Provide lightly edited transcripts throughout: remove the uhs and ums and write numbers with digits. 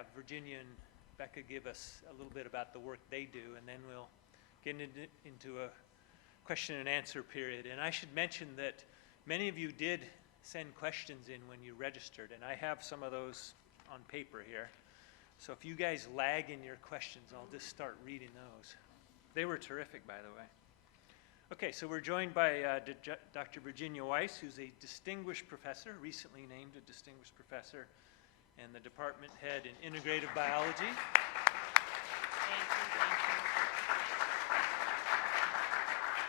have Virginia and Becca give us a little bit about the work they do, and then we'll get into a question and answer period. And I should mention that many of you did send questions in when you registered, and I have some of those on paper here. So if you guys lag in your questions, I'll just start reading those. They were terrific, by the way. Okay, so we're joined by Dr. Virginia Weis, who's a distinguished professor, recently named a distinguished professor, and the department head in integrative biology. Thank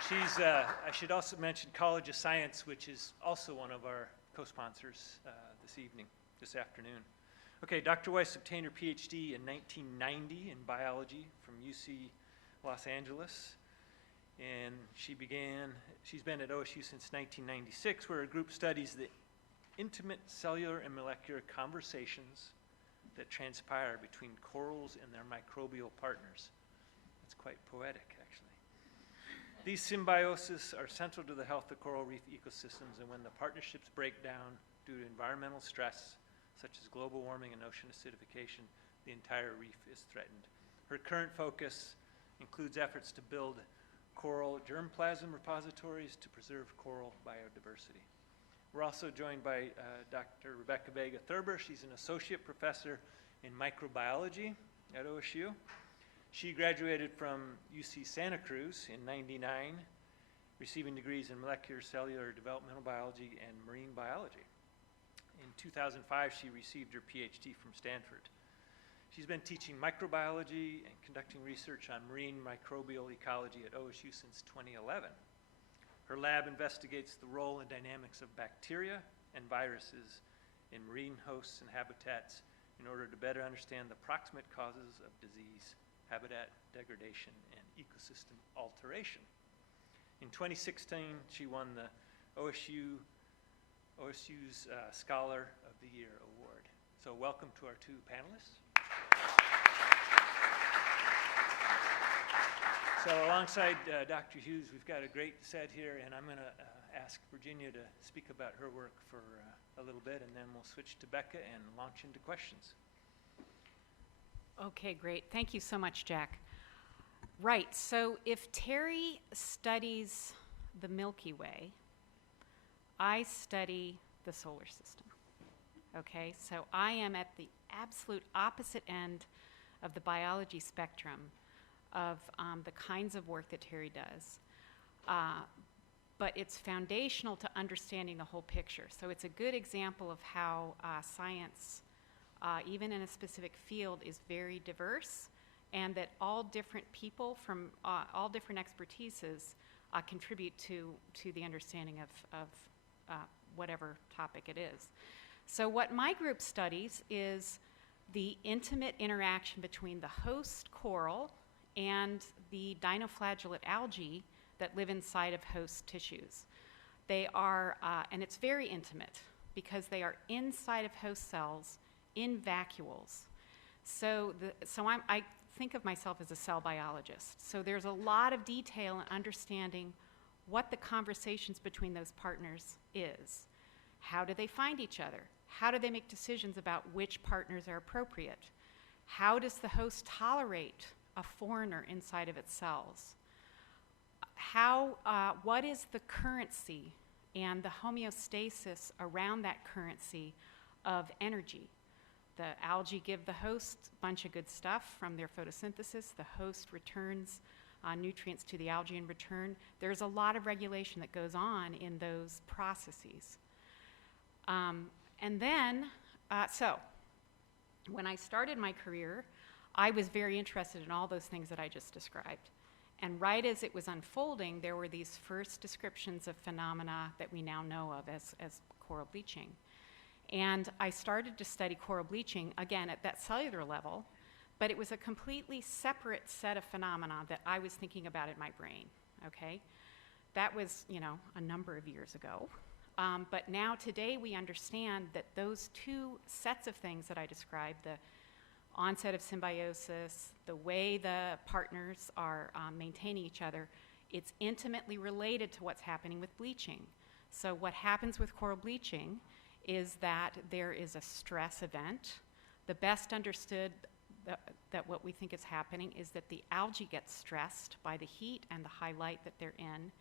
you. She's, I should also mention College of Science, which is also one of our co-sponsors this afternoon. Okay, Dr. Weis obtained her PhD in 1990 in biology from UC Los Angeles. And she's been at OSU since 1996, where her group studies the intimate cellular and molecular conversations that transpire between corals and their microbial partners. That's quite poetic, actually. These symbioses are central to the health of coral reef ecosystems, and when the partnerships break down due to environmental stress, such as global warming and ocean acidification, the entire reef is threatened. Her current focus includes efforts to build coral germplasm repositories to preserve coral biodiversity. We're also joined by Dr. Rebecca Vega-Thurber. She's an associate professor in microbiology at OSU. She graduated from UC Santa Cruz in '99, receiving degrees in molecular, cellular, developmental biology, and marine biology. In 2005, she received her PhD from Stanford. She's been teaching microbiology and conducting research on marine microbial ecology at OSU since 2011. Her lab investigates the role and dynamics of bacteria and viruses in marine hosts and habitats in order to better understand the proximate causes of disease, habitat degradation, and ecosystem alteration. In 2016, she won the OSU's Scholar of the Year Award. So welcome to our two panelists. So alongside Dr. Hughes, we've got a great set here, and I'm going to ask Virginia to speak about her work for a little bit, and then we'll switch to Becca and launch into questions. Okay, great. Thank you so much, Jack. Right, so if Terry studies the Milky Way, I study the solar system. Okay, so I am at the absolute opposite end of the biology spectrum of the kinds of work that Terry does. But it's foundational to understanding the whole picture. So it's a good example of how science, even in a specific field, is very diverse, and that all different people from all different expertises contribute to the understanding of whatever topic it is. So what my group studies is the intimate interaction between the host coral and the dinoflagellate algae that live inside of host tissues. They are, and it's very intimate because they are inside of host cells in vacuoles. So I think of myself as a cell biologist. So there's a lot of detail in understanding what the conversations between those partners is. How do they find each other? How do they make decisions about which partners are appropriate? How does the host tolerate a foreigner inside of its cells? What is the currency and the homeostasis around that currency of energy? The algae give the host a bunch of good stuff from their photosynthesis. The host returns nutrients to the algae in return. There's a lot of regulation that goes on in those processes. So when I started my career, I was very interested in all those things that I just described. And right as it was unfolding, there were these first descriptions of phenomena that we now know of as coral bleaching. And I started to study coral bleaching, again, at that cellular level, but it was a completely separate set of phenomena that I was thinking about in my brain, okay? That was, a number of years ago. But now today we understand that those two sets of things that I described, the onset of symbiosis, the way the partners are maintaining each other, it's intimately related to what's happening with bleaching. So what happens with coral bleaching is that there is a stress event The best understood that what we think is happening is that the algae gets stressed by the heat and the high light that they're in.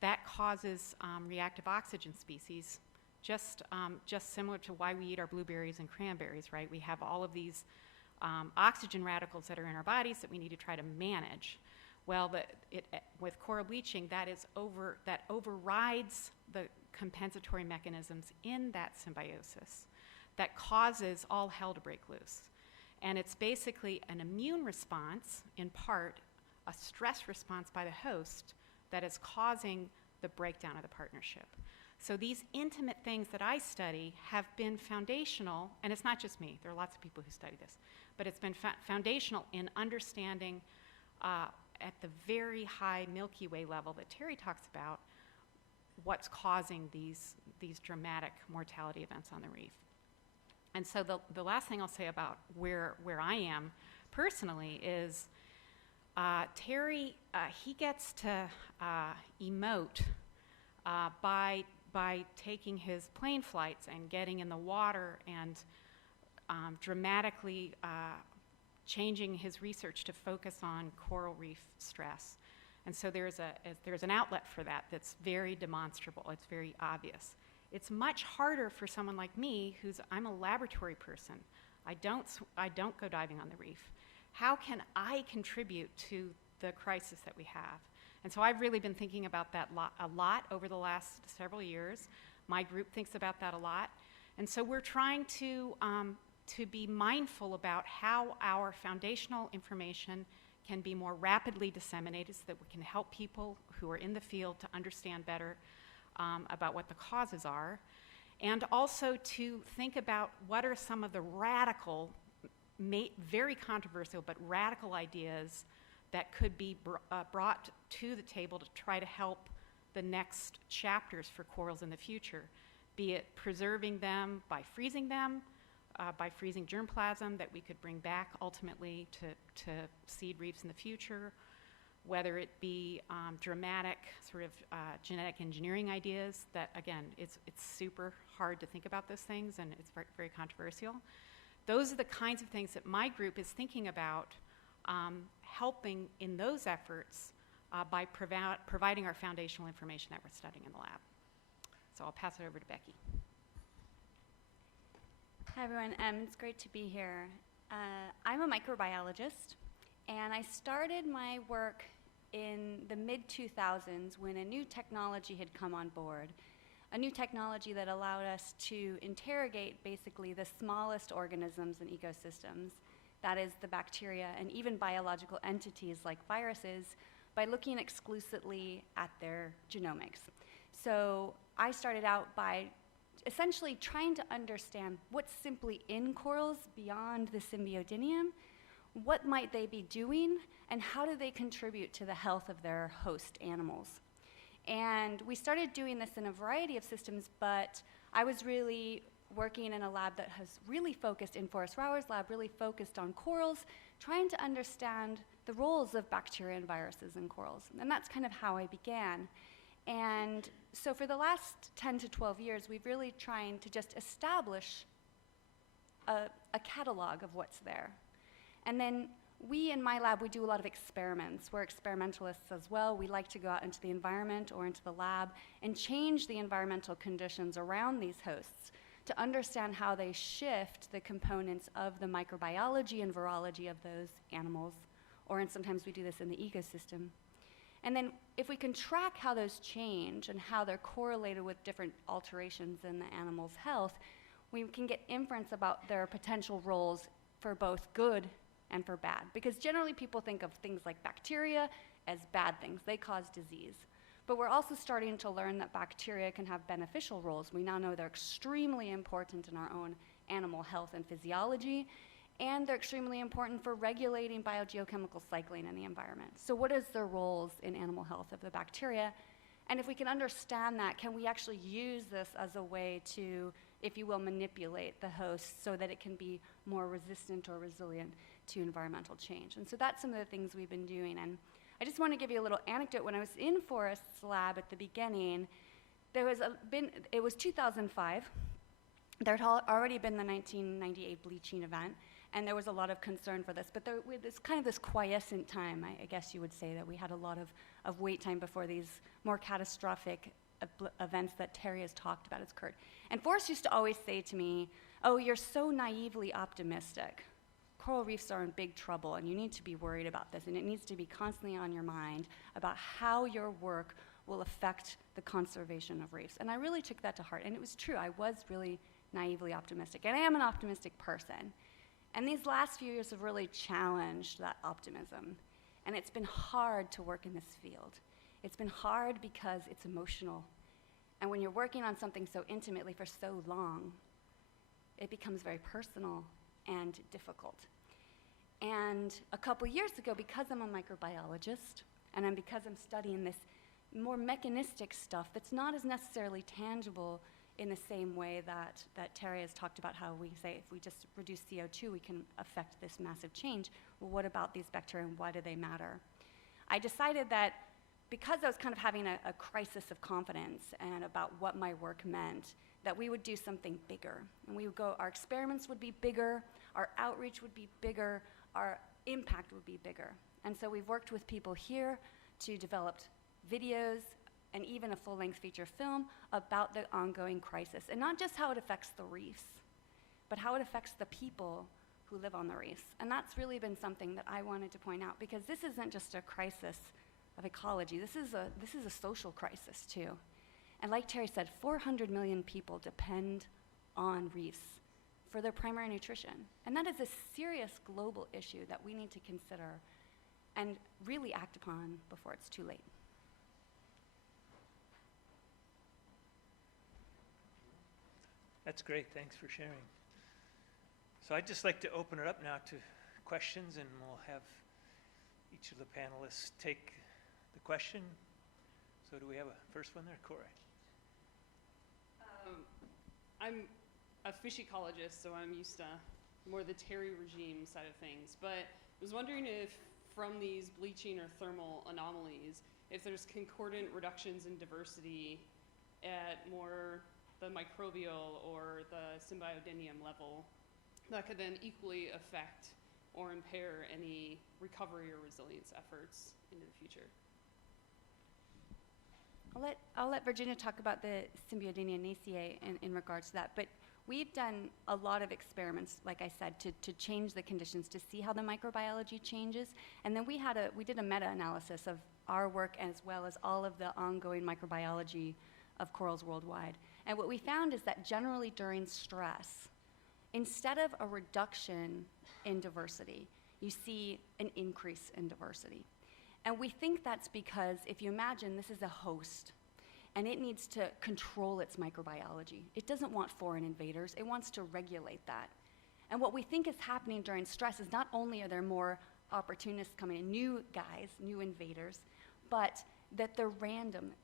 That causes reactive oxygen species, just similar to why we eat our blueberries and cranberries, right? We have all of these oxygen radicals that are in our bodies that we need to try to manage. Well, with coral bleaching, that overrides the compensatory mechanisms in that symbiosis that causes all hell to break loose. And it's basically an immune response, in part, a stress response by the host that is causing the breakdown of the partnership. So these intimate things that I study have been foundational, and it's not just me, there are lots of people who study this, but it's been foundational in understanding at the very high Milky Way level that Terry talks about what's causing these dramatic mortality events on the reef. And so the last thing I'll say about where I am personally is Terry, he gets to emote by taking his plane flights and getting in the water and dramatically changing his research to focus on coral reef stress. And so there's an outlet for that that's very demonstrable, it's very obvious. It's much harder for someone like me, I'm a laboratory person. I don't go diving on the reef. How can I contribute to the crisis that we have? And so I've really been thinking about that a lot over the last several years. My group thinks about that a lot. And so we're trying to be mindful about how our foundational information can be more rapidly disseminated so that we can help people who are in the field to understand better about what the causes are, and also to think about what are some of the radical, very controversial, but radical ideas that could be brought to the table to try to help the next chapters for corals in the future, be it preserving them, by freezing germplasm that we could bring back ultimately to seed reefs in the future, whether it be dramatic sort of genetic engineering ideas that, again, it's super hard to think about those things and it's very, very controversial. Those are the kinds of things that my group is thinking about helping in those efforts by providing our foundational information that we're studying in the lab. So I'll pass it over to Becky. Hi everyone, it's great to be here. I'm a microbiologist, and I started my work in the mid-2000s when a new technology had come on board, a new technology that allowed us to interrogate basically the smallest organisms and ecosystems, that is the bacteria and even biological entities like viruses, by looking exclusively at their genomics. So I started out by essentially trying to understand what's simply in corals beyond the symbiodinium, what might they be doing, and how do they contribute to the health of their host animals. And we started doing this in a variety of systems, but I was really working in a lab that has really focused, in Forrest Rauer's lab, really focused on corals, trying to understand the roles of bacteria and viruses in corals. And that's kind of how I began. And so for the last 10 to 12 years, we've really trying to just establish a catalog of what's there. And then we in my lab, we do a lot of experiments. We're experimentalists as well. We like to go out into the environment or into the lab and change the environmental conditions around these hosts to understand how they shift the components of the microbiology and virology of those animals, and sometimes we do this in the ecosystem. And then if we can track how those change and how they're correlated with different alterations in the animal's health, we can get inference about their potential roles for both good and for bad. Because generally people think of things like bacteria as bad things. They cause disease. But we're also starting to learn that bacteria can have beneficial roles. We now know they're extremely important in our own animal health and physiology, and they're extremely important for regulating biogeochemical cycling in the environment. So what is their roles in animal health of the bacteria? And if we can understand that, can we actually use this as a way to, if you will, manipulate the host so that it can be more resistant or resilient to environmental change? And so that's some of the things we've been doing. And I just want to give you a little anecdote. When I was in Forrest's lab at the beginning, it was 2005, There had already been the 1998 bleaching event, and there was a lot of concern for this, but there was kind of this quiescent time, I guess you would say, that we had a lot of wait time before these more catastrophic events that Terry has talked about has occurred. And Forrest used to always say to me, "Oh, you're so naively optimistic. Coral reefs are in big trouble, and you need to be worried about this, and it needs to be constantly on your mind about how your work will affect the conservation of reefs." And I really took that to heart, and it was true. I was really naively optimistic, and I am an optimistic person. And these last few years have really challenged that optimism, and it's been hard to work in this field. It's been hard because it's emotional, and when you're working on something so intimately for so long, it becomes very personal and difficult. And a couple years ago, because I'm a microbiologist, and because I'm studying this more mechanistic stuff that's not as necessarily tangible in the same way that Terry has talked about, how we say if we just reduce CO2, we can affect this massive change. Well, what about these bacteria, and why do they matter? I decided that because I was kind of having a crisis of confidence and about what my work meant, that we would do something bigger. And we would go, our experiments would be bigger, our outreach would be bigger, our impact would be bigger. And so we've worked with people here to develop videos and even a full-length feature film about the ongoing crisis, and not just how it affects the reefs, but how it affects the people who live on the reefs. And that's really been something that I wanted to point out, because this isn't just a crisis of ecology, this is a social crisis too. And like Terry said, 400 million people depend on reefs for their primary nutrition. And that is a serious global issue that we need to consider and really act upon before it's too late. That's great, thanks for sharing. So I'd just like to open it up now to questions, and we'll have each of the panelists take the question. So do we have a first one there, Corey? I'm a fish ecologist, so I'm used to more the Terry regime side of things, but I was wondering if from these bleaching or thermal anomalies, if there's concordant reductions in diversity at more the microbial or the symbiodinium level that could then equally affect or impair any recovery or resilience efforts into the future. I'll let Virginia talk about the Symbiodinia naceae in regards to that, but we've done a lot of experiments, like I said, to change the conditions, to see how the microbiology changes, and then we did a meta-analysis of our work as well as all of the ongoing microbiology of corals worldwide. And what we found is that generally during stress, instead of a reduction in diversity, you see an increase in diversity. And we think that's because, if you imagine this is a host, and it needs to control its microbiology. It doesn't want foreign invaders, it wants to regulate that. And what we think is happening during stress is not only are there more opportunists coming in, new guys, new invaders, but that they're randomly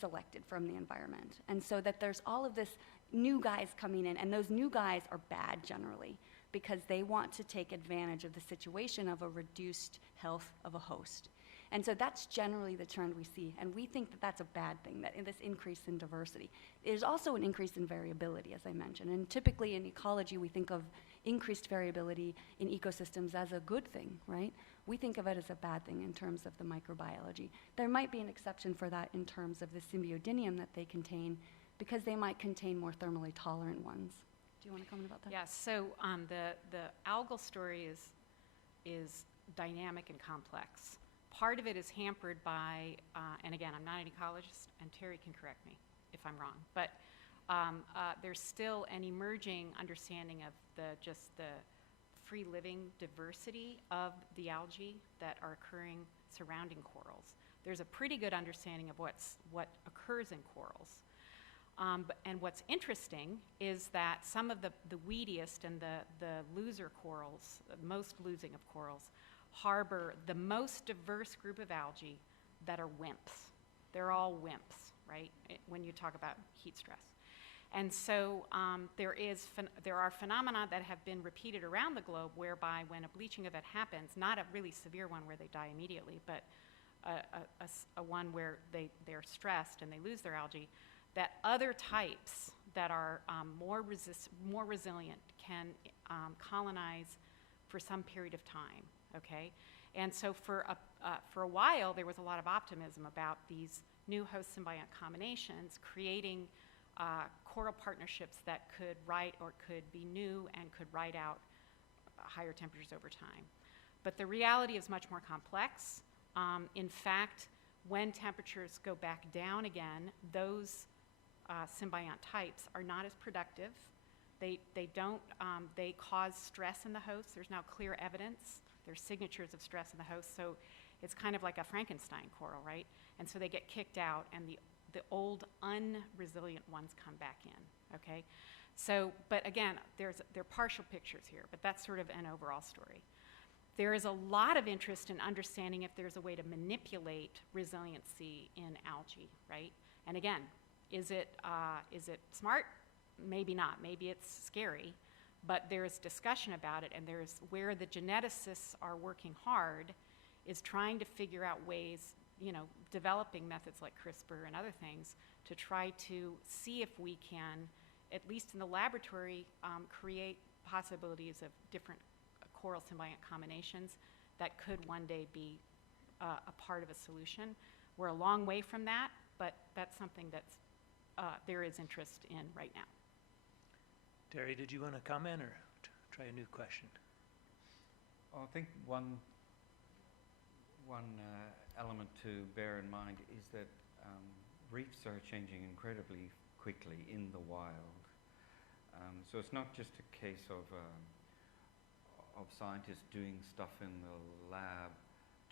selected from the environment. And so that there's all of this new guys coming in, and those new guys are bad generally, because they want to take advantage of the situation of a reduced health of a host. And so that's generally the trend we see, and we think that that's a bad thing, that in this increase in diversity. There's also an increase in variability, as I mentioned, and typically in ecology we think of increased variability in ecosystems as a good thing, right? We think of it as a bad thing in terms of the microbiology. There might be an exception for that in terms of the symbiodinium that they contain, because they might contain more thermally tolerant ones. Do you want to comment about that? Yeah, so the algal story is dynamic and complex. Part of it is hampered by, and again, I'm not an ecologist, and Terry can correct me if I'm wrong, but there's still an emerging understanding of just the free living diversity of the algae that are occurring surrounding corals. There's a pretty good understanding of what occurs in corals. And what's interesting is that some of the weediest and the loser corals, most losing of corals, harbor the most diverse group of algae that are WIMPs. They're all WIMPs, right, when you talk about heat stress. And so there are phenomena that have been repeated around the globe whereby when a bleaching event happens, not a really severe one where they die immediately, but a one where they're stressed and they lose their algae, that other types that are more resilient can colonize for some period of time, okay? And so for a while, there was a lot of optimism about these new host-symbiont combinations creating coral partnerships that could be new and could ride out higher temperatures over time. But the reality is much more complex. In fact, when temperatures go back down again, those symbiont types are not as productive. They cause stress in the host. There's now clear evidence. There's signatures of stress in the host. So it's kind of like a Frankenstein coral, right? And so they get kicked out, and the old unresilient ones come back in, okay? So, but again, there are partial pictures here, but that's sort of an overall story. There is a lot of interest in understanding if there's a way to manipulate resiliency in algae, right? And again, is it smart? Maybe not. Maybe it's scary. But there's discussion about it, and there's where the geneticists are working hard is trying to figure out ways, developing methods like CRISPR and other things to try to see if we can, at least in the laboratory, create possibilities of different coral symbiont combinations that could one day be a part of a solution. We're a long way from that, but that's something that's there is interest in right now. Terry, did you want to comment or try a new question? I think one element to bear in mind is that reefs are changing incredibly quickly in the wild. So it's not just a case of scientists doing stuff in the lab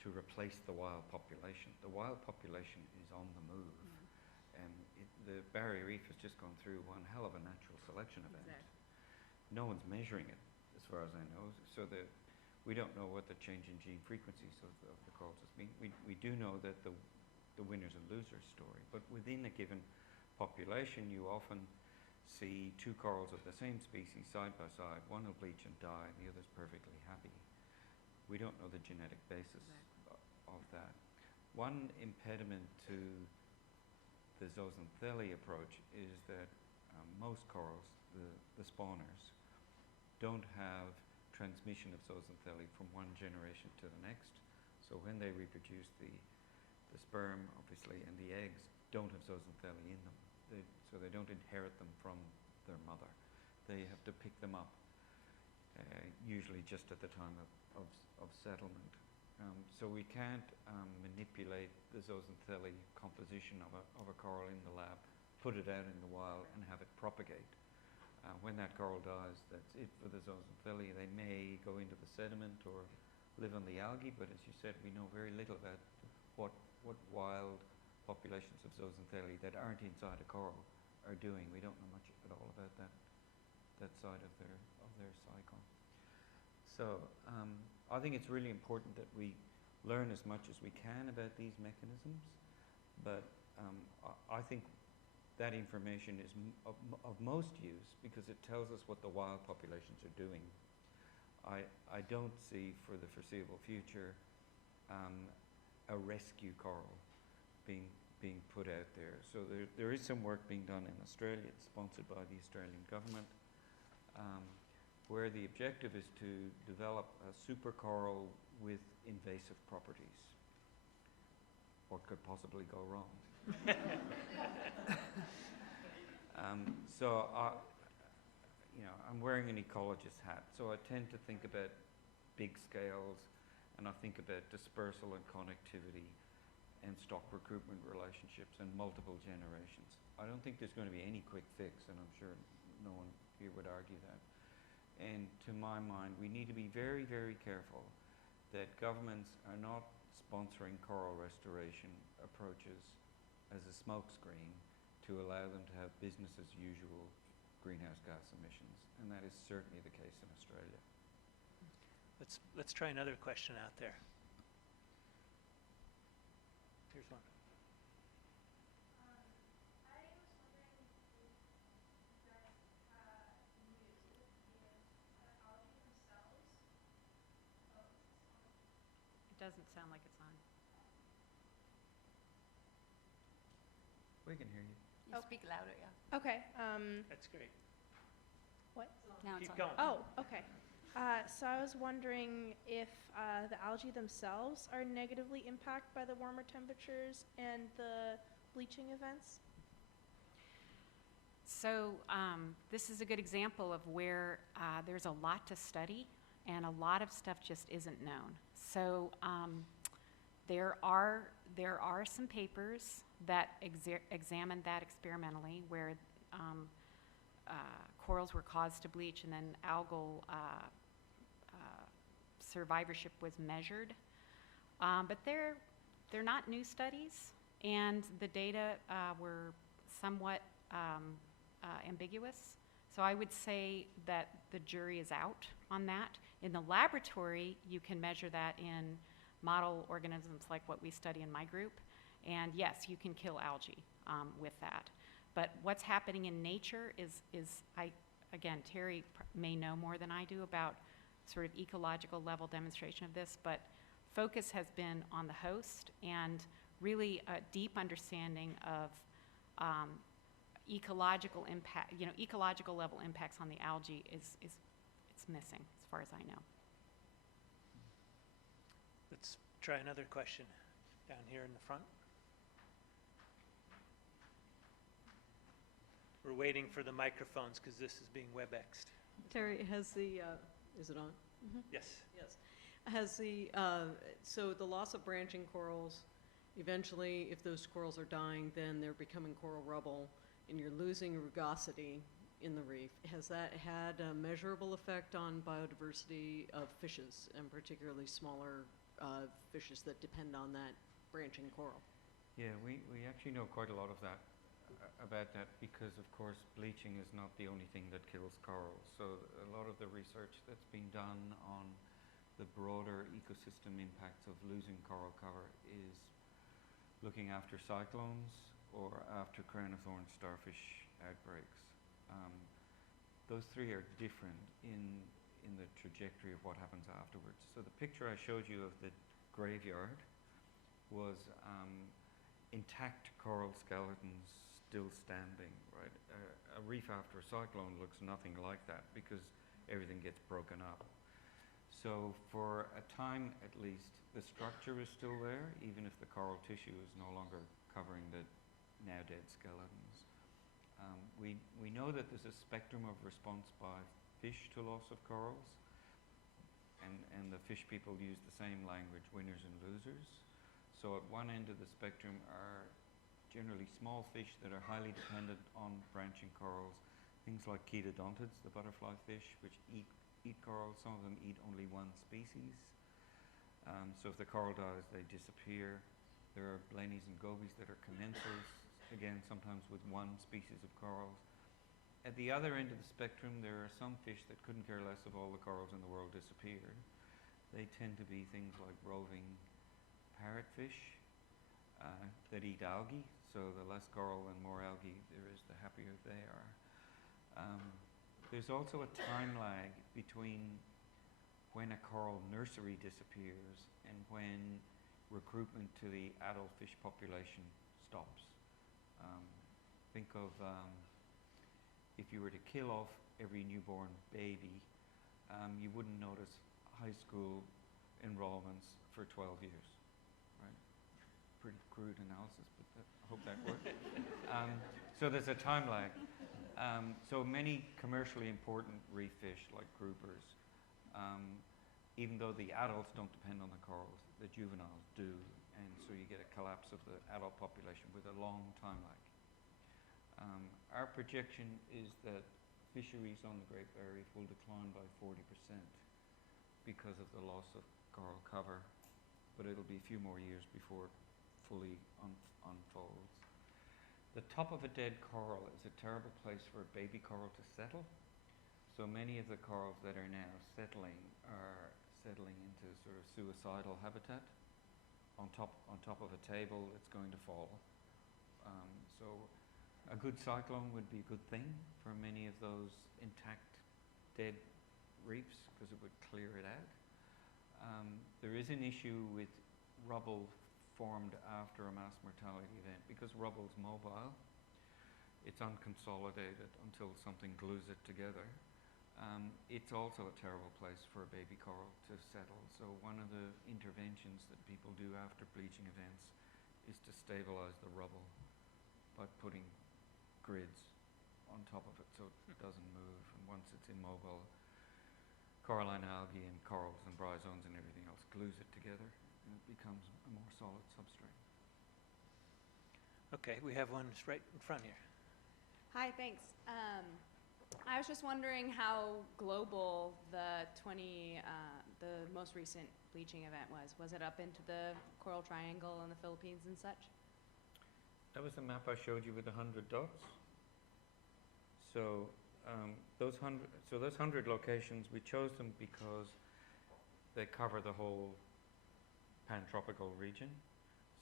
to replace the wild population. The wild population is on the move. The barrier reef has just gone through one hell of a natural selection event. Exactly. No one's measuring it, as far as I know, so that we don't know what the change in gene frequencies of the corals has been. We do know that the winners and losers story, but within a given population, you often see two corals of the same species side by side. One will bleach and die, and the other's perfectly happy. We don't know the genetic basis of that. One impediment to the zooxanthellae approach is that most corals, the spawners, don't have transmission of zooxanthellae from one generation to the next. So when they reproduce, the sperm, obviously, and the eggs don't have zooxanthellae in them. So they don't inherit them from their mother. They have to pick them up, usually just at the time of settlement. So we can't manipulate the zooxanthellae composition of a coral in the lab, put it out in the wild, and have it propagate. When that coral dies, that's it for the zooxanthellae. They may go into the sediment or live on the algae, but as you said, we know very little about what wild populations of zooxanthellae that aren't inside a coral are doing. We don't know much at all about that side of their cycle. So I think it's really important that we learn as much as we can about these mechanisms, but I think that information is of most use because it tells us what the wild populations are doing. I don't see for the foreseeable future a rescue coral being put out there. So there is some work being done in Australia. It's sponsored by the Australian government, where the objective is to develop a super coral with invasive properties. What could possibly go wrong? So I'm wearing an ecologist hat, so I tend to think about big scales, and I think about dispersal and connectivity and stock recruitment relationships and multiple generations. I don't think there's going to be any quick fix, and I'm sure no one here would argue that. And to my mind, we need to be very, very careful that governments are not sponsoring coral restoration approaches as a smokescreen to allow them to have business as usual greenhouse gas emissions, and that is certainly the case in Australia. Let's try another question out there. Here's one. It doesn't sound like it's on. We can hear you. You speak louder, yeah. Okay. That's great. What? Now it's Keep on. going. Oh, okay. So I was wondering if the algae themselves are negatively impacted by the warmer temperatures and the bleaching events. So this is a good example of where there's a lot to study and a lot of stuff just isn't known. So there are some papers that examined that experimentally where corals were caused to bleach and then algal survivorship was measured. But they're not new studies, and the data were somewhat ambiguous. So I would say that the jury is out on that. In the laboratory, you can measure that in model organisms like what we study in my group. And yes, you can kill algae with that. But what's happening in nature is again, Terry may know more than I do about sort of ecological level demonstration of this, but focus has been on the host and really a deep understanding of ecological impact, ecological level impacts on the algae it's missing as far as I know. Let's try another question down here in the front. We're waiting for the microphones because this is being WebExed. Terry, has the, is it on? Yes. Yes. Has the, so the loss of branching corals, eventually if those corals are dying, then they're becoming coral rubble and you're losing rugosity in the reef. Has that had a measurable effect on biodiversity of fishes, and particularly smaller fishes that depend on that branching coral? Yeah, we actually know quite a lot of that about that because, of course, bleaching is not the only thing that kills corals. So a lot of the research that's been done on the broader ecosystem impacts of losing coral cover is looking after cyclones or after crown of thorns starfish outbreaks. Those three are different in the trajectory of what happens afterwards. So the picture I showed you of the graveyard was intact coral skeletons still standing, right? A reef after a cyclone looks nothing like that because everything gets broken up. So for a time at least, the structure is still there, even if the coral tissue is no longer covering the now dead skeletons. We know that there's a spectrum of response by fish to loss of corals, and the fish people use the same language, winners and losers. So at one end of the spectrum are generally small fish that are highly dependent on branching corals, things like chaetodontids, the butterfly fish, which eat corals. Some of them eat only one species. So if the coral dies, they disappear. There are blennies and gobies that are commensals, again, sometimes with one species of corals. At the other end of the spectrum, there are some fish that couldn't care less if all the corals in the world disappeared. They tend to be things like roving parrotfish that eat algae. So the less coral and more algae there is, the happier they are. There's also a time lag between when a coral nursery disappears and when recruitment to the adult fish population stops. Think of if you were to kill off every newborn baby, you wouldn't notice high school enrollments for 12 years, right? Pretty crude analysis, but I hope that worked. So there's a time lag. So many commercially important reef fish like groupers, even though the adults don't depend on the corals, the juveniles do, and so you get a collapse of the adult population with a long time lag. Our projection is that fisheries on the Great Barrier Reef will decline by 40% because of the loss of coral cover, but it'll be a few more years before it fully unfolds. The top of a dead coral is a terrible place for a baby coral to settle. So many of the corals that are now settling are settling into sort of suicidal habitat. On top of a table, it's going to fall. So a good cyclone would be a good thing for many of those intact dead reefs because it would clear it out. There is an issue with rubble formed after a mass mortality event because rubble is mobile. It's unconsolidated until something glues it together. It's also a terrible place for a baby coral to settle. So one of the interventions that people do after bleaching events is to stabilize the rubble by putting grids on top of it so it doesn't move. And once it's immobile, coralline algae and corals and bryozoans and everything else glues it together and it becomes a more solid substrate. Okay, we have one right in front here. Hi, thanks. I was just wondering how global the most recent bleaching event was. Was it up into the Coral Triangle and the Philippines and such? That was the map I showed you with the 100 dots. So those 100 locations, we chose them because they cover the whole pantropical region.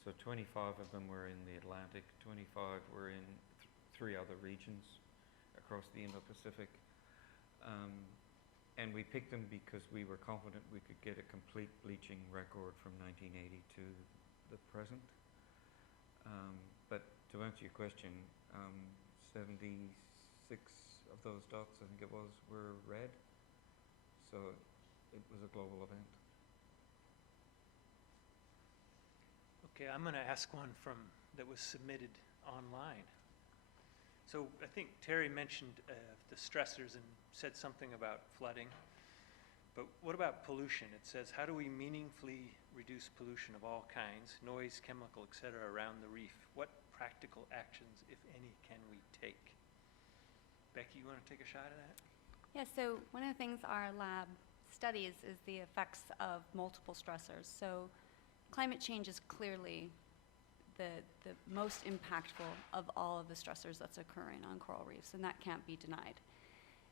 So 25 of them were in the Atlantic, 25 were in three other regions across the Indo-Pacific. And we picked them because we were confident we could get a complete bleaching record from 1980 to the present. But to answer your question, 76 of those dots, I think it was, were red. So it was a global event. Okay, I'm going to ask one that was submitted online. So I think Terry mentioned the stressors and said something about flooding. But what about pollution? It says, how do we meaningfully reduce pollution of all kinds, noise, chemical, et cetera, around the reef? What practical actions, if any, can we take? Becky, you want to take a shot at that? Yeah, so one of the things our lab studies is the effects of multiple stressors. So climate change is clearly the most impactful of all of the stressors that's occurring on coral reefs, and that can't be denied.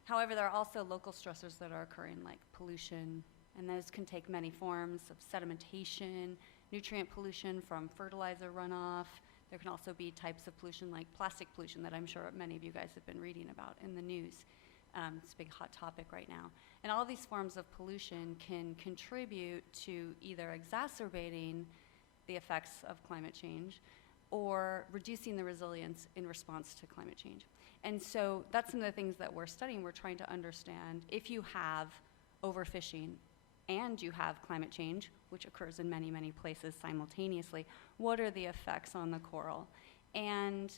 However, there are also local stressors that are occurring, like pollution, and those can take many forms of sedimentation, nutrient pollution from fertilizer runoff. There can also be types of pollution like plastic pollution that I'm sure many of you guys have been reading about in the news. It's a big hot topic right now. And all these forms of pollution can contribute to either exacerbating the effects of climate change or reducing the resilience in response to climate change. And so that's some of the things that we're studying. We're trying to understand if you have overfishing and you have climate change, which occurs in many, many places simultaneously, what are the effects on the coral? And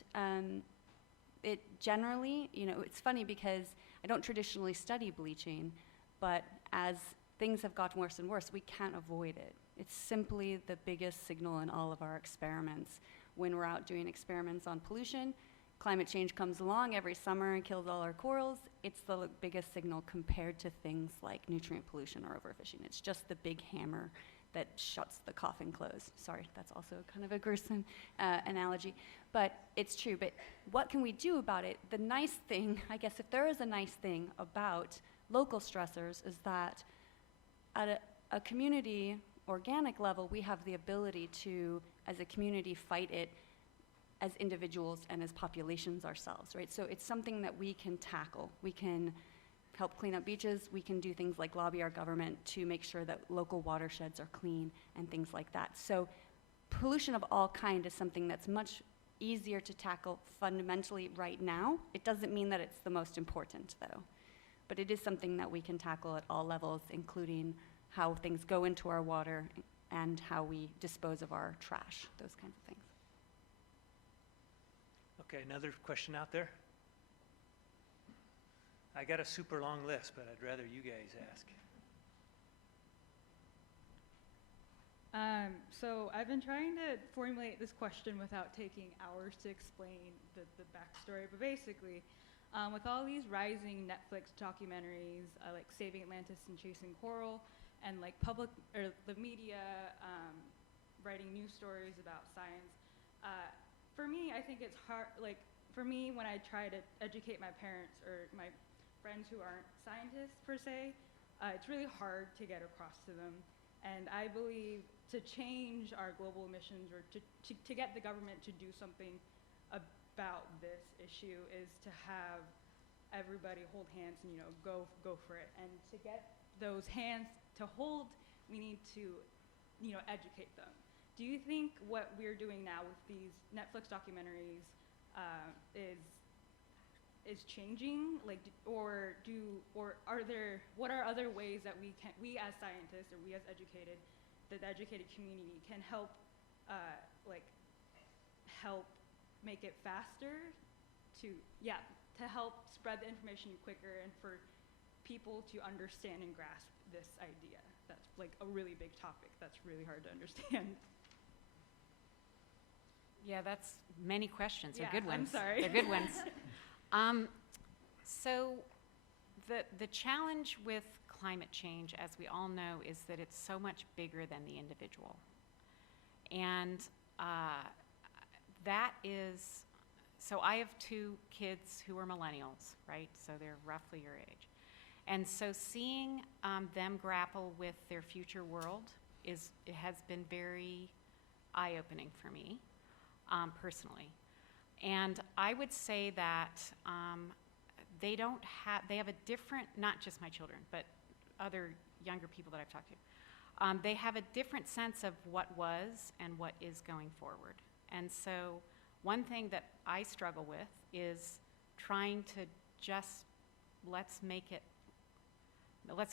it generally, it's funny because I don't traditionally study bleaching, but as things have gotten worse and worse, we can't avoid it. It's simply the biggest signal in all of our experiments. When we're out doing experiments on pollution, climate change comes along every summer and kills all our corals. It's the biggest signal compared to things like nutrient pollution or overfishing. It's just the big hammer that shuts the coffin closed. Sorry, that's also kind of a gruesome analogy, but it's true. But what can we do about it? The nice thing, I guess if there is a nice thing about local stressors, is that at a community organic level, we have the ability to, as a community, fight it as individuals and as populations ourselves, right? So it's something that we can tackle. We can help clean up beaches. We can do things like lobby our government to make sure that local watersheds are clean and things like that. So pollution of all kind is something that's much easier to tackle fundamentally right now. It doesn't mean that it's the most important, though. But it is something that we can tackle at all levels, including how things go into our water and how we dispose of our trash, those kinds of things. Okay, another question out there? I got a super long list, but I'd rather you guys ask. So I've been trying to formulate this question without taking hours to explain the backstory, but basically, with all these rising Netflix documentaries like Saving Atlantis and Chasing Coral, and like public or the media writing news stories about science, for me, I think it's hard. Like for me, when I try to educate my parents or my friends who aren't scientists per se, it's really hard to get across to them. And I believe to change our global emissions or to get the government to do something about this issue is to have everybody hold hands and go for it. And to get those hands to hold, we need to educate them. Do you think what we're doing now with these Netflix documentaries is is changing, like, or what are other ways that we as scientists or we as educated, the educated community can help, help make it faster to help spread the information quicker and for people to understand and grasp this idea. That's like a really big topic that's really hard to understand. Yeah, that's many questions. Yeah, They're good ones. I'm sorry. They're good ones. So the challenge with climate change, as we all know, is that it's so much bigger than the individual. And that is, so I have 2 kids who are millennials, right? So they're roughly your age. And so seeing them grapple with their future world it has been very eye-opening for me, personally. And I would say that they have a different, not just my children, but other younger people that I've talked to. They have a different sense of what was and what is going forward. And so one thing that I struggle with is trying to just let's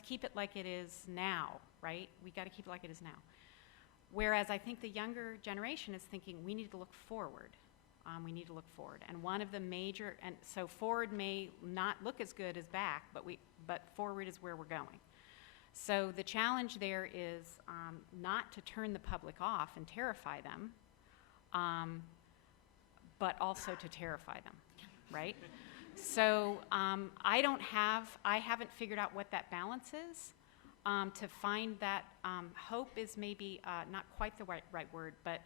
keep it like it is now, right? We got to keep it like it is now. Whereas I think the younger generation is thinking we need to look forward. We need to look forward. And one of the major, and so forward may not look as good as back, but forward is where we're going. So the challenge there is not to turn the public off and terrify them, but also to terrify them, right? So I haven't figured out what that balance is. To find that hope is maybe not quite the right word, but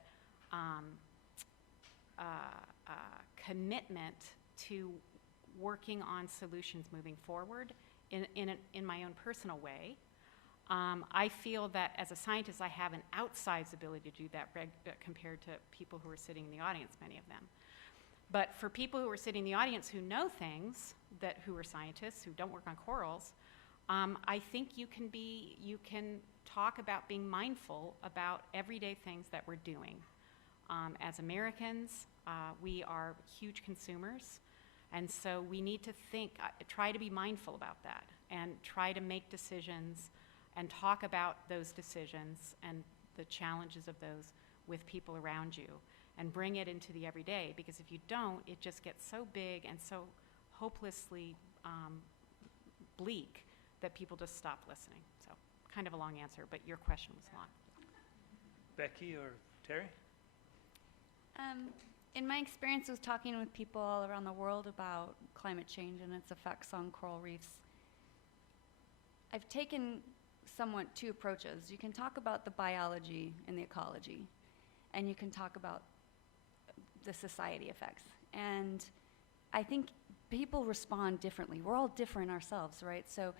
commitment to working on solutions moving forward in my own personal way. I feel that as a scientist, I have an outsized ability to do that compared to people who are sitting in the audience, many of them. But for people who are sitting in the audience who know things, who are scientists, who don't work on corals, I think you can talk about being mindful about everyday things that we're doing. As Americans, we are huge consumers, and so we need to try to be mindful about that, and try to make decisions and talk about those decisions and the challenges of those with people around you, and bring it into the everyday, because if you don't, it just gets so big and so hopelessly bleak that people just stop listening. So kind of a long answer, but your question was long. Becky or Terry? In my experience with talking with people all around the world about climate change and its effects on coral reefs, I've taken somewhat 2 approaches. You can talk about the biology and the ecology, and you can talk about the society effects. And I think people respond differently. We're all different ourselves, right? So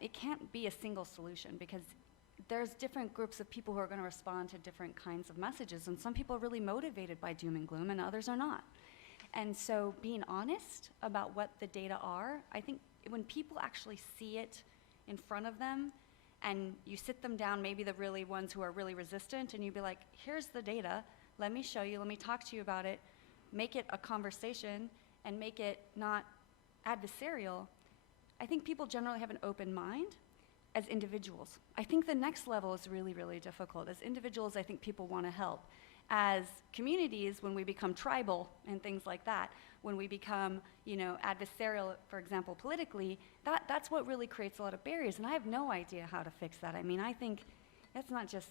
it can't be a single solution, because there's different groups of people who are going to respond to different kinds of messages, and some people are really motivated by doom and gloom and others are not. And so being honest about what the data are, I think when people actually see it in front of them, and you sit them down, maybe the really ones who are really resistant, and you be like, here's the data, let me show you, let me talk to you about it, make it a conversation, and make it not adversarial, I think people generally have an open mind as individuals. I think the next level is really, really difficult. As individuals, I think people want to help. As communities, when we become tribal and things like that, when we become, adversarial, for example, politically, that's what really creates a lot of barriers, and I have no idea how to fix that. I mean, I think that's not just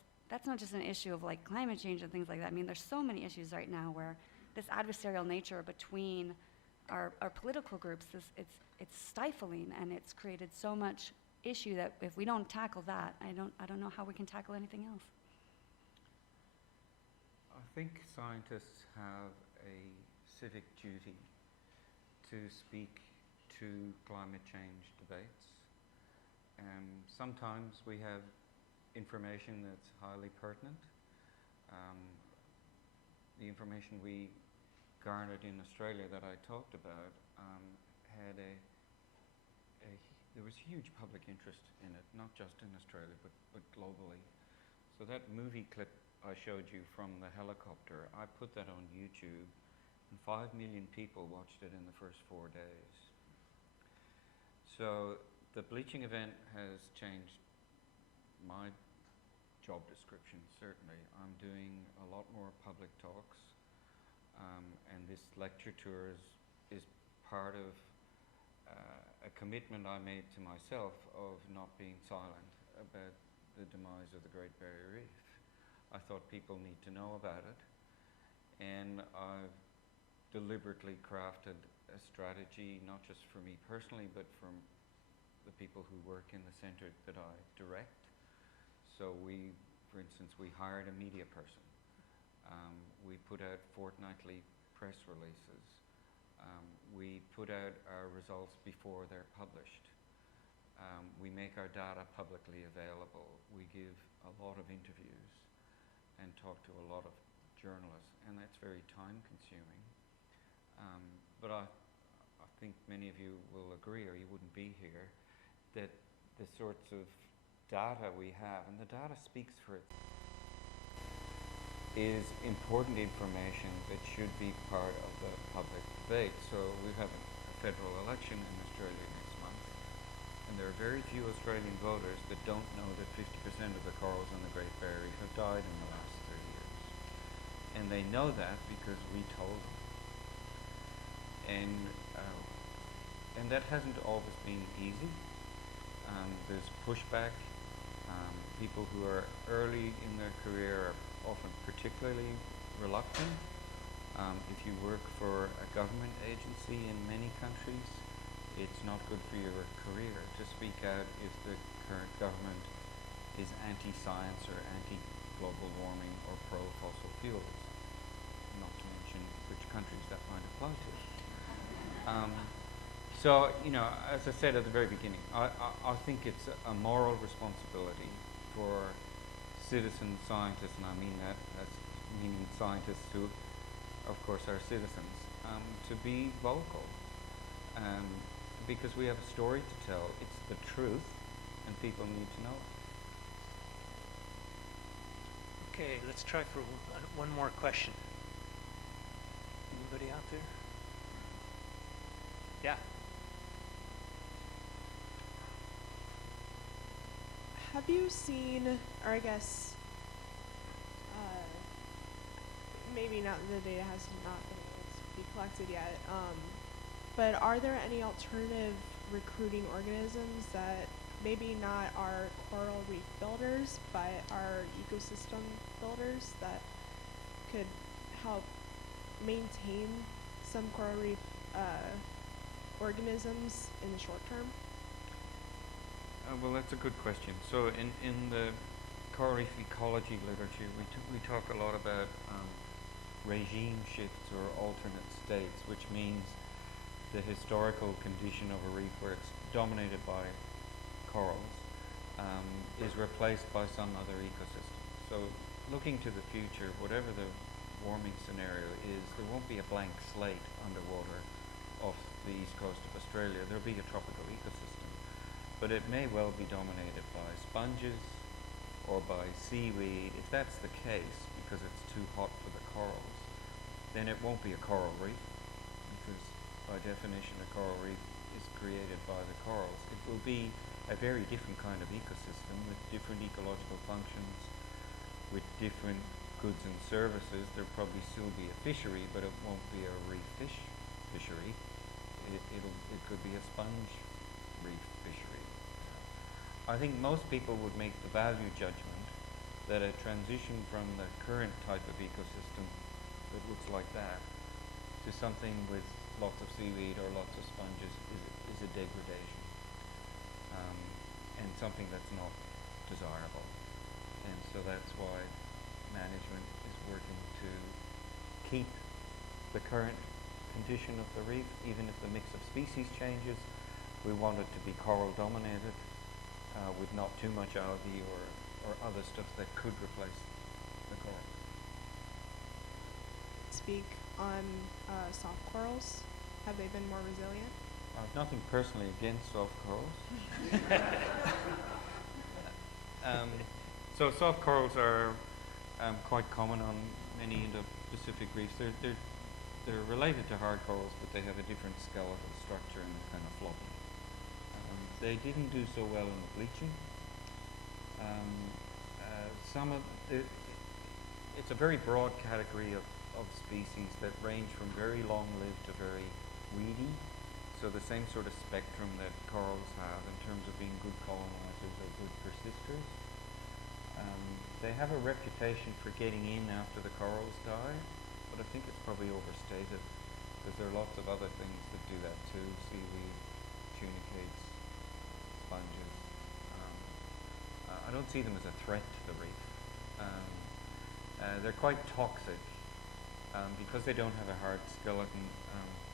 an issue of like climate change and things like that. I mean, there's so many issues right now where this adversarial nature between our political groups it's stifling, and it's created so much issue that if we don't tackle that, I don't know how we can tackle anything else. I think scientists have a civic duty to speak to climate change debates. Sometimes we have information that's highly pertinent. The information we garnered in Australia that I talked about had there was huge public interest in it, not just in Australia, but globally. So that movie clip I showed you from the helicopter, I put that on YouTube, and 5 million people watched it in the first 4 days. So the bleaching event has changed my job description, certainly. I'm doing a lot more public talks, and this lecture tour is part of a commitment I made to myself of not being silent about the demise of the Great Barrier Reef. I thought people need to know about it, and I've deliberately crafted a strategy, not just for me personally, but for the people who work in the centre that I direct. So we, for instance, we hired a media person. We put out fortnightly press releases. We put out our results before they're published. We make our data publicly available. We give a lot of interviews and talk to a lot of journalists, and that's very time consuming. But I think many of you will agree, or you wouldn't be here, that the sorts of data we have, and the data speaks for it, is important information that should be part of the public debate. So we have a federal election in Australia next month, and there are very few Australian voters that don't know that 50% of the corals on the Great Barrier Reef have died in the last 30 years. And they know that because we told them. And that hasn't always been easy. There's pushback. People who are early in their career are often particularly reluctant. If you work for a government agency in many countries, it's not good for your career to speak out if the current government is anti-science or anti-global warming or pro-fossil fuels, not to mention which countries that might apply to. So, you know, as I said at the very beginning, I think it's a moral responsibility for citizen scientists, and I mean that as meaning scientists who, of course, are citizens, to be vocal. Because we have a story to tell. It's the truth, and people need to know it. Okay, let's try for one more question. Anybody out there? Yeah. Have you seen, or I guess, maybe not, the data has not been able to be collected yet, but are there any alternative recruiting organisms that maybe not are coral reef builders, but are ecosystem builders that could help maintain some coral reef organisms in the short term? Well, that's a good question. So in the coral reef ecology literature, we talk a lot about regime shifts or alternate states, which means the historical condition of a reef where it's dominated by corals is replaced by some other ecosystem. So looking to the future, whatever the warming scenario is, there won't be a blank slate underwater off the east coast of Australia. There'll be a tropical ecosystem. But it may well be dominated by sponges or by seaweed. If that's the case, because it's too hot for the corals, then it won't be a coral reef, because by definition a coral reef is created by the corals. It will be a very different kind of ecosystem with different ecological functions, with different goods and services. There'll probably still be a fishery, but it won't be a reef fishery. It could be a sponge reef fishery. I think most people would make the value judgment that a transition from the current type of ecosystem that looks like that to something with lots of seaweed or lots of sponges is a degradation, and something that's not desirable. And so that's why management is working to keep the current condition of the reef. Even if the mix of species changes, we want it to be coral dominated, with not too much algae or other stuff that could replace the coral. Speak on soft corals. Have they been more resilient? I have nothing personally against soft corals. So soft corals are quite common on many Indo-Pacific reefs. They're they're related to hard corals, but they have a different skeletal structure and kind of floppy. They didn't do so well in the bleaching. Some of it's a very broad category of species that range from very long-lived to very weedy. So the same sort of spectrum that corals have in terms of being good colonizers or good persisters. They have a reputation for getting in after the corals die, but I think it's probably overstated because there are lots of other things that do that too: seaweed, tunicates, sponges. I don't see them as a threat to the reef. They're quite toxic because they don't have a hard skeleton.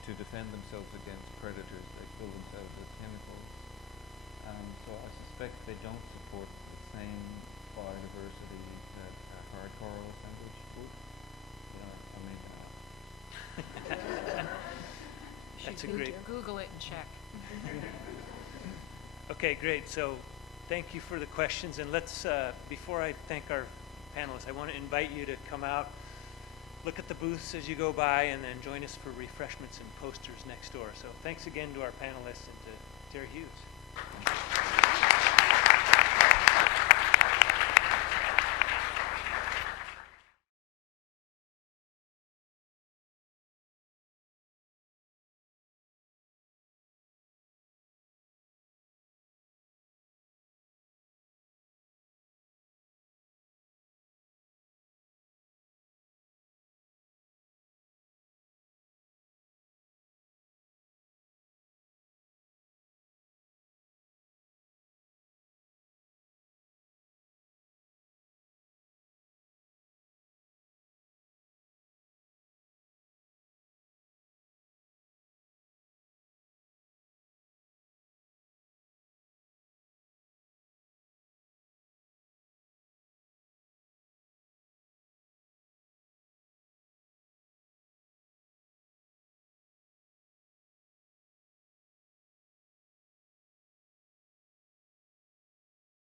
To defend themselves against predators, they kill themselves with chemicals. So I suspect they don't support the same biodiversity that a hard coral assemblage would. I made that up. That's a great. Google it and check. Okay, great. So thank you for the questions. And let's, before I thank our panelists, I want to invite you to come out, look at the booths as you go by, and then join us for refreshments and posters next door. So thanks again to our panelists and to Terry Hughes.